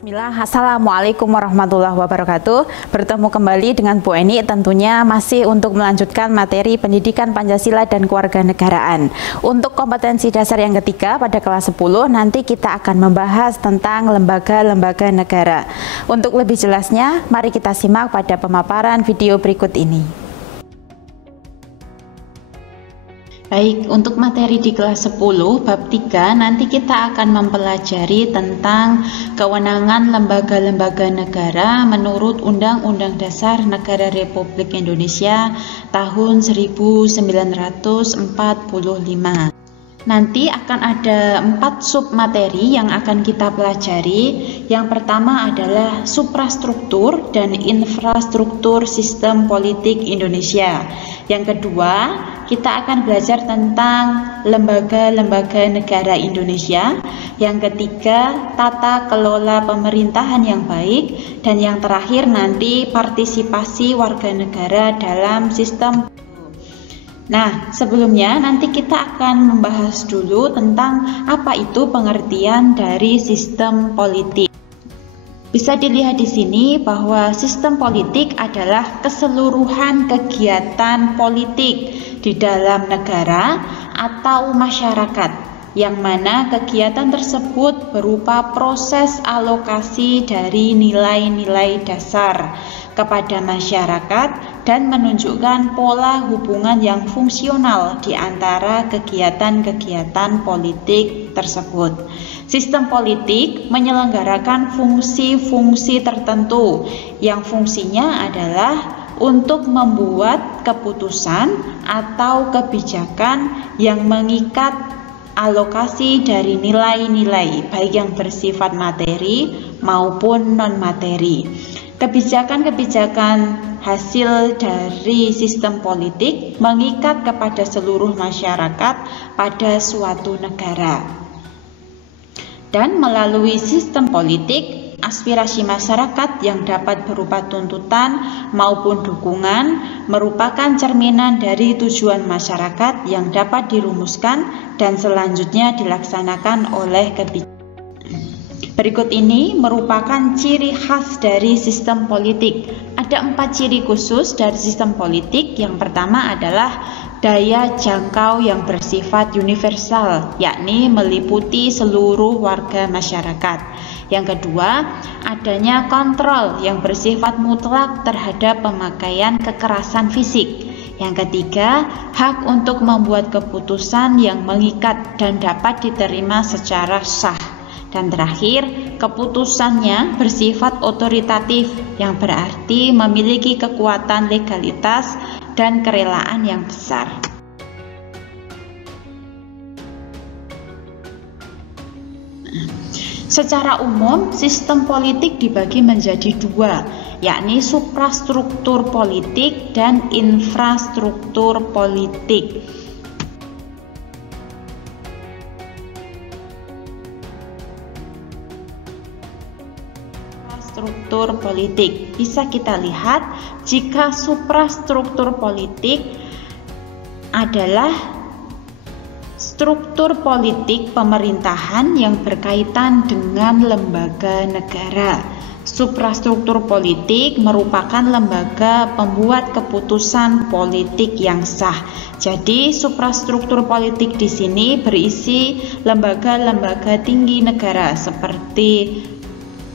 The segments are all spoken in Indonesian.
Bismillah, Assalamualaikum warahmatullahi wabarakatuh. Bertemu kembali dengan Bu Eni, tentunya masih untuk melanjutkan materi pendidikan Pancasila dan kewarganegaraan. Untuk kompetensi dasar yang ketiga pada kelas 10, nanti kita akan membahas tentang lembaga-lembaga negara. Untuk lebih jelasnya, mari kita simak pada pemaparan video berikut ini. Baik, untuk materi di kelas 10 bab 3 nanti kita akan mempelajari tentang kewenangan lembaga-lembaga negara menurut Undang-Undang Dasar Negara Republik Indonesia tahun 1945. Nanti akan ada 4 submateri yang akan kita pelajari. Yang pertama adalah suprastruktur dan infrastruktur sistem politik Indonesia. Yang kedua, kita akan belajar tentang lembaga-lembaga negara Indonesia. Yang ketiga, tata kelola pemerintahan yang baik. Dan yang terakhir nanti partisipasi warga negara dalam sistem. Nah, sebelumnya nanti kita akan membahas dulu tentang apa itu pengertian dari sistem politik. Bisa dilihat di sini bahwa sistem politik adalah keseluruhan kegiatan politik di dalam negara atau masyarakat, yang mana kegiatan tersebut berupa proses alokasi dari nilai-nilai dasar kepada masyarakat dan menunjukkan pola hubungan yang fungsional di antara kegiatan-kegiatan politik tersebut. Sistem politik menyelenggarakan fungsi-fungsi tertentu yang fungsinya adalah untuk membuat keputusan atau kebijakan yang mengikat alokasi dari nilai-nilai baik yang bersifat materi maupun non-materi. Kebijakan-kebijakan hasil dari sistem politik mengikat kepada seluruh masyarakat pada suatu negara. Dan melalui sistem politik, aspirasi masyarakat yang dapat berupa tuntutan maupun dukungan merupakan cerminan dari tujuan masyarakat yang dapat dirumuskan dan selanjutnya dilaksanakan oleh kebijakan. Berikut ini merupakan ciri khas dari sistem politik. Ada 4 ciri khusus dari sistem politik. Yang pertama adalah daya jangkau yang bersifat universal, yakni meliputi seluruh warga masyarakat. Yang kedua, adanya kontrol yang bersifat mutlak terhadap pemakaian kekerasan fisik. Yang ketiga, hak untuk membuat keputusan yang mengikat dan dapat diterima secara sah. Dan terakhir, keputusannya bersifat otoritatif yang berarti memiliki kekuatan legalitas dan kerelaan yang besar. Secara umum, sistem politik dibagi menjadi 2, yakni suprastruktur politik dan infrastruktur politik. Struktur politik bisa kita lihat jika suprastruktur politik adalah struktur politik pemerintahan yang berkaitan dengan lembaga negara. Suprastruktur politik merupakan lembaga pembuat keputusan politik yang sah. Jadi suprastruktur politik di sini berisi lembaga-lembaga tinggi negara seperti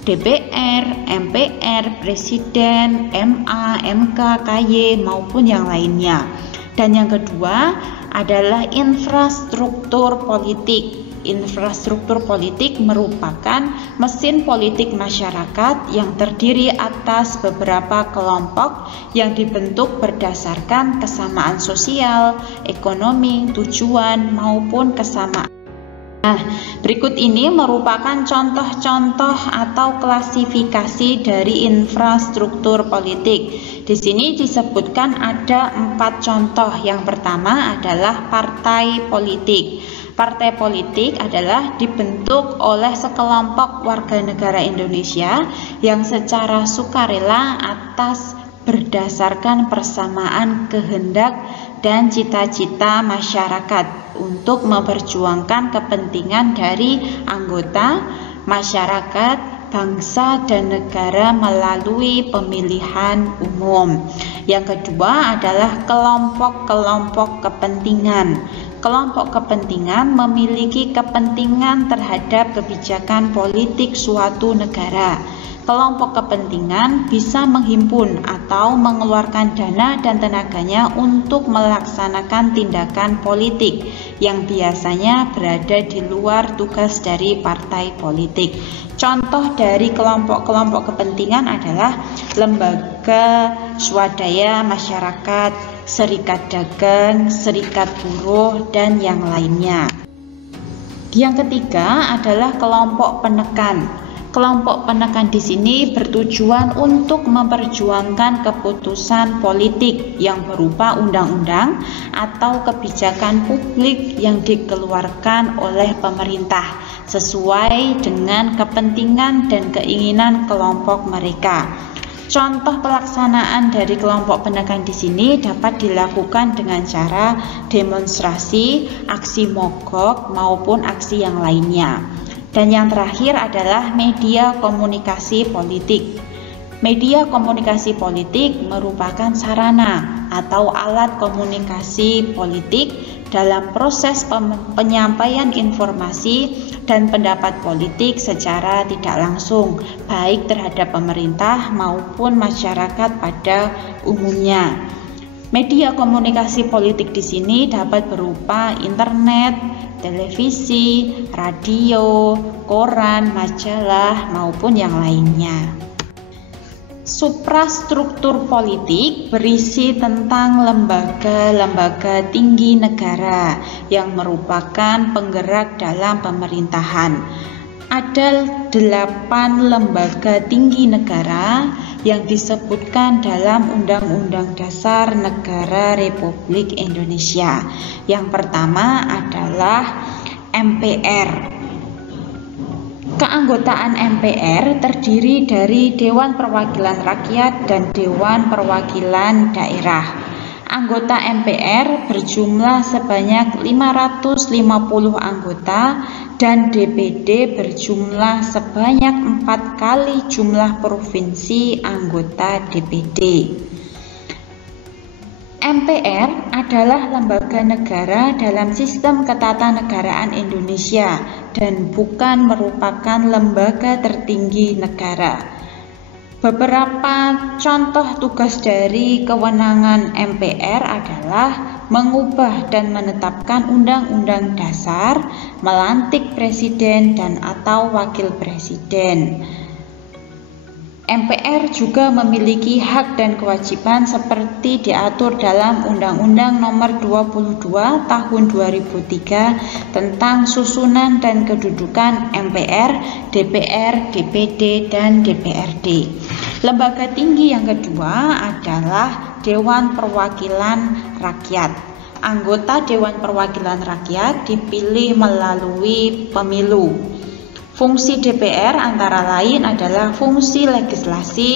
DPR, MPR, Presiden, MA, MK, KY maupun yang lainnya. Dan yang kedua adalah infrastruktur politik. Infrastruktur politik merupakan mesin politik masyarakat yang terdiri atas beberapa kelompok yang dibentuk berdasarkan kesamaan sosial, ekonomi, tujuan maupun kesamaan. Nah, berikut ini merupakan contoh-contoh atau klasifikasi dari infrastruktur politik. Di sini disebutkan ada 4 contoh. Yang pertama adalah partai politik. Partai politik adalah dibentuk oleh sekelompok warga negara Indonesia yang secara sukarela atas berdasarkan persamaan kehendak dan cita-cita masyarakat untuk memperjuangkan kepentingan dari anggota masyarakat bangsa dan negara melalui pemilihan umum. Yang kedua adalah kelompok-kelompok kepentingan. Kelompok kepentingan memiliki kepentingan terhadap kebijakan politik suatu negara. Kelompok kepentingan bisa menghimpun atau mengeluarkan dana dan tenaganya untuk melaksanakan tindakan politik yang biasanya berada di luar tugas dari partai politik. Contoh dari kelompok-kelompok kepentingan adalah lembaga swadaya masyarakat, serikat dagang, serikat buruh, dan yang lainnya. Yang ketiga adalah kelompok penekan. Kelompok penekan di sini bertujuan untuk memperjuangkan keputusan politik yang berupa undang-undang atau kebijakan publik yang dikeluarkan oleh pemerintah sesuai dengan kepentingan dan keinginan kelompok mereka. Contoh pelaksanaan dari kelompok penekan di sini dapat dilakukan dengan cara demonstrasi, aksi mogok, maupun aksi yang lainnya. Dan yang terakhir adalah media komunikasi politik. Media komunikasi politik merupakan sarana atau alat komunikasi politik dalam proses penyampaian informasi dan pendapat politik secara tidak langsung, baik terhadap pemerintah maupun masyarakat pada umumnya. Media komunikasi politik di sini dapat berupa internet, televisi, radio, koran, majalah, maupun yang lainnya. Suprastruktur politik berisi tentang lembaga-lembaga tinggi negara yang merupakan penggerak dalam pemerintahan. Ada 8 lembaga tinggi negara yang disebutkan dalam Undang-Undang Dasar Negara Republik Indonesia. Yang pertama adalah MPR. Keanggotaan MPR terdiri dari Dewan Perwakilan Rakyat dan Dewan Perwakilan Daerah. Anggota MPR berjumlah sebanyak 550 anggota dan DPD berjumlah sebanyak 4 kali jumlah provinsi anggota DPD. MPR adalah lembaga negara dalam sistem ketatanegaraan Indonesia dan bukan merupakan lembaga tertinggi negara. Beberapa contoh tugas dari kewenangan MPR adalah mengubah dan menetapkan undang-undang dasar, melantik presiden dan atau wakil presiden. MPR juga memiliki hak dan kewajiban seperti diatur dalam Undang-Undang Nomor 22 Tahun 2003 tentang susunan dan kedudukan MPR, DPR, DPD, dan DPRD. Lembaga tinggi yang kedua adalah Dewan Perwakilan Rakyat. Anggota Dewan Perwakilan Rakyat dipilih melalui pemilu. Fungsi DPR antara lain adalah fungsi legislasi,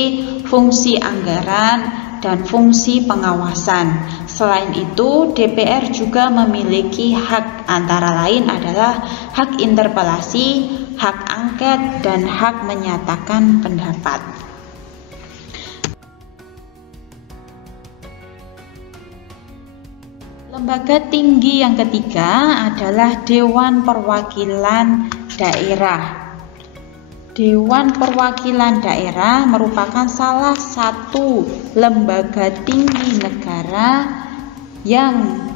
fungsi anggaran, dan fungsi pengawasan. Selain itu, DPR juga memiliki hak antara lain adalah hak interpelasi, hak angket, dan hak menyatakan pendapat. Lembaga tinggi yang ketiga adalah Dewan Perwakilan Daerah. Dewan Perwakilan Daerah merupakan salah satu lembaga tinggi negara yang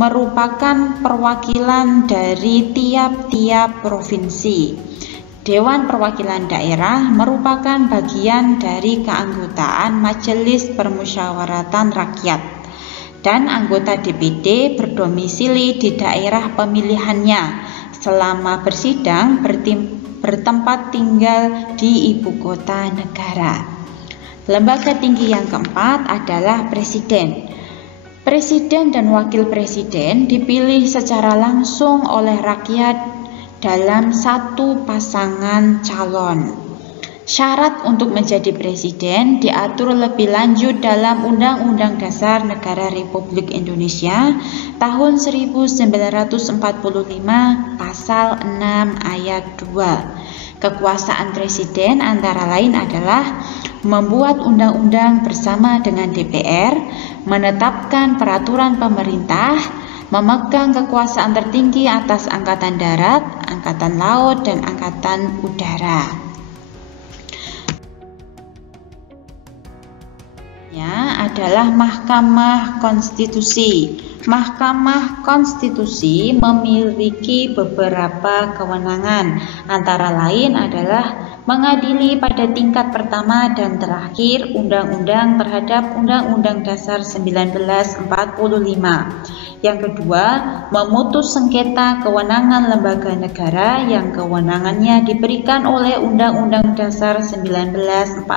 merupakan perwakilan dari tiap-tiap provinsi. Dewan Perwakilan Daerah merupakan bagian dari keanggotaan Majelis Permusyawaratan Rakyat, dan anggota DPD berdomisili di daerah pemilihannya selama bersidang bertempat tinggal di ibu kota negara. Lembaga tinggi yang keempat adalah Presiden. Presiden dan Wakil Presiden dipilih secara langsung oleh rakyat dalam satu pasangan calon. Syarat untuk menjadi presiden diatur lebih lanjut dalam Undang-Undang Dasar Negara Republik Indonesia tahun 1945 pasal 6 ayat 2. Kekuasaan presiden antara lain adalah membuat undang-undang bersama dengan DPR, menetapkan peraturan pemerintah, memegang kekuasaan tertinggi atas Angkatan Darat, Angkatan Laut, dan Angkatan Udara. Adalah Mahkamah Konstitusi. Mahkamah Konstitusi memiliki beberapa kewenangan, antara lain adalah mengadili pada tingkat pertama dan terakhir undang-undang terhadap Undang-Undang Dasar 1945. Yang kedua, memutus sengketa kewenangan lembaga negara yang kewenangannya diberikan oleh Undang-Undang Dasar 1945.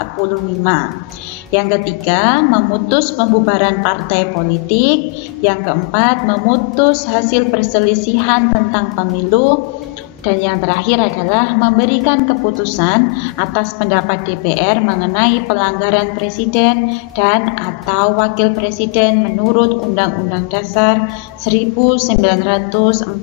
Yang ketiga, memutus pembubaran partai politik. Yang keempat, memutus hasil perselisihan tentang pemilu. Dan yang terakhir adalah memberikan keputusan atas pendapat DPR mengenai pelanggaran presiden dan atau wakil presiden menurut Undang-Undang Dasar 1945.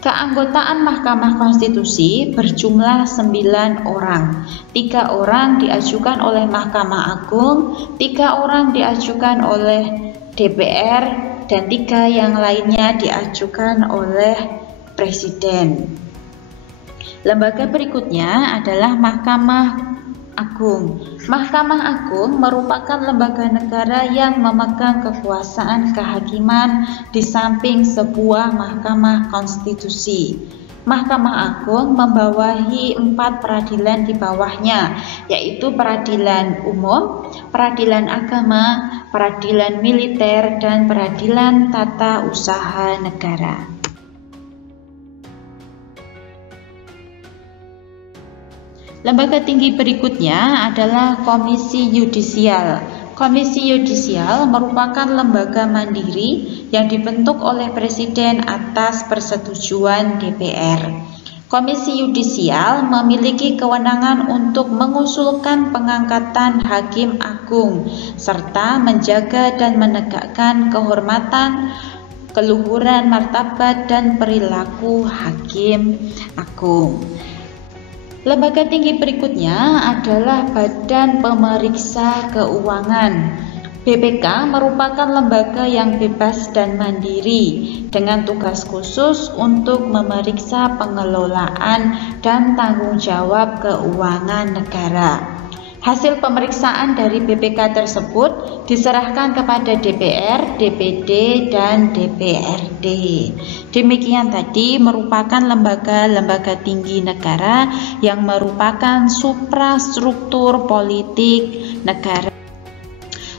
Keanggotaan Mahkamah Konstitusi berjumlah 9 orang. 3 orang diajukan oleh Mahkamah Agung, 3 orang diajukan oleh DPR, dan 3 yang lainnya diajukan oleh Presiden. Lembaga berikutnya adalah Mahkamah Agung. Mahkamah Agung merupakan lembaga negara yang memegang kekuasaan kehakiman di samping sebuah Mahkamah Konstitusi. Mahkamah Agung membawahi 4 peradilan di bawahnya, yaitu peradilan umum, peradilan agama, peradilan militer, dan peradilan tata usaha negara. Lembaga tinggi berikutnya adalah Komisi Yudisial. Komisi Yudisial merupakan lembaga mandiri yang dibentuk oleh Presiden atas persetujuan DPR. Komisi Yudisial memiliki kewenangan untuk mengusulkan pengangkatan hakim agung serta menjaga dan menegakkan kehormatan, keluhuran martabat, dan perilaku hakim agung. Lembaga tinggi berikutnya adalah Badan Pemeriksa Keuangan. BPK merupakan lembaga yang bebas dan mandiri dengan tugas khusus untuk memeriksa pengelolaan dan tanggung jawab keuangan negara. Hasil pemeriksaan dari BPK tersebut diserahkan kepada DPR, DPD, dan DPRD. Demikian tadi merupakan lembaga-lembaga tinggi negara yang merupakan suprastruktur politik negara.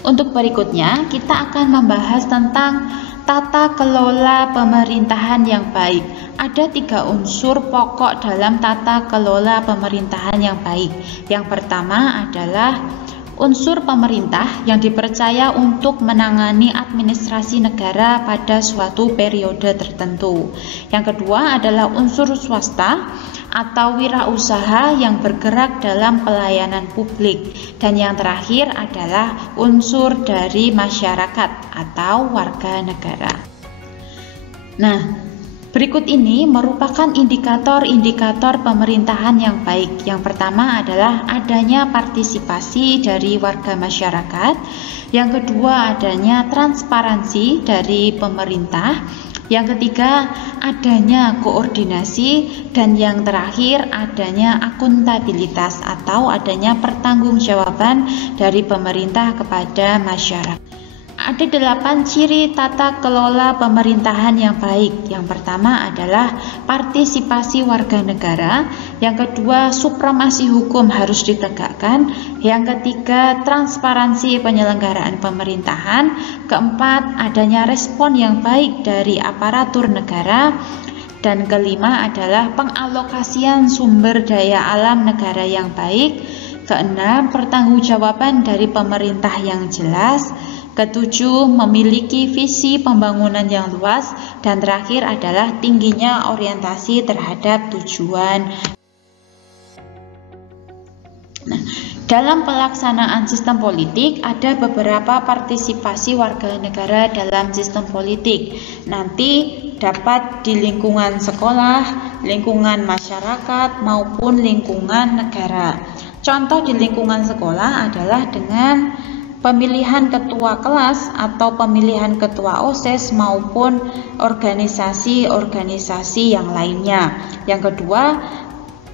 Untuk berikutnya, kita akan membahas tentang tata kelola pemerintahan yang baik. Ada 3 unsur pokok dalam tata kelola pemerintahan yang baik. Yang pertama adalah unsur pemerintah yang dipercaya untuk menangani administrasi negara pada suatu periode tertentu. Yang kedua adalah unsur swasta atau wirausaha yang bergerak dalam pelayanan publik. Dan yang terakhir adalah unsur dari masyarakat atau warga negara. Nah, berikut ini merupakan indikator-indikator pemerintahan yang baik. Yang pertama adalah adanya partisipasi dari warga masyarakat. Yang kedua adanya transparansi dari pemerintah. Yang ketiga adanya koordinasi. Dan yang terakhir adanya akuntabilitas atau adanya pertanggungjawaban dari pemerintah kepada masyarakat. Ada 8 ciri tata kelola pemerintahan yang baik. Yang pertama adalah partisipasi warga negara. Yang kedua, supremasi hukum harus ditegakkan. Yang ketiga, transparansi penyelenggaraan pemerintahan. Keempat, adanya respon yang baik dari aparatur negara. Dan kelima adalah pengalokasian sumber daya alam negara yang baik. Keenam, pertanggungjawaban dari pemerintah yang jelas. Ketujuh, memiliki visi pembangunan yang luas. Dan terakhir adalah tingginya orientasi terhadap tujuan. Dalam pelaksanaan sistem politik ada beberapa partisipasi warga negara dalam sistem politik. Nanti dapat di lingkungan sekolah, lingkungan masyarakat maupun lingkungan negara. Contoh di lingkungan sekolah adalah dengan pemilihan ketua kelas atau pemilihan ketua OSIS maupun organisasi-organisasi yang lainnya. Yang kedua,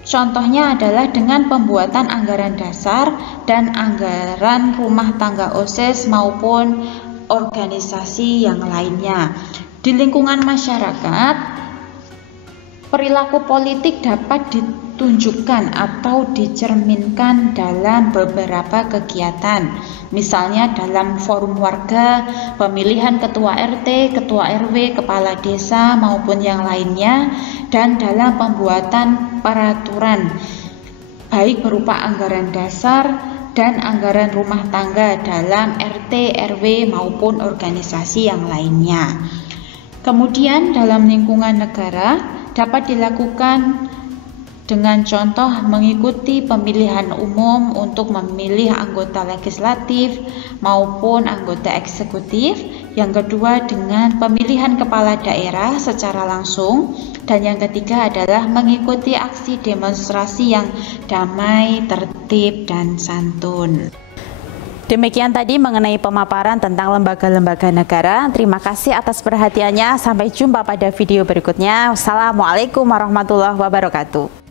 contohnya adalah dengan pembuatan anggaran dasar dan anggaran rumah tangga OSIS maupun organisasi yang lainnya. Di lingkungan masyarakat, perilaku politik dapat ditunjukkan atau dicerminkan dalam beberapa kegiatan. Misalnya dalam forum warga, pemilihan ketua RT, ketua RW, kepala desa maupun yang lainnya, dan dalam pembuatan peraturan baik berupa anggaran dasar dan anggaran rumah tangga dalam RT, RW maupun organisasi yang lainnya. Kemudian dalam lingkungan negara dapat dilakukan dengan contoh mengikuti pemilihan umum untuk memilih anggota legislatif maupun anggota eksekutif. Yang kedua dengan pemilihan kepala daerah secara langsung. Dan yang ketiga adalah mengikuti aksi demonstrasi yang damai, tertib, dan santun. Demikian tadi mengenai pemaparan tentang lembaga-lembaga negara. Terima kasih atas perhatiannya. Sampai jumpa pada video berikutnya. Wassalamualaikum warahmatullahi wabarakatuh.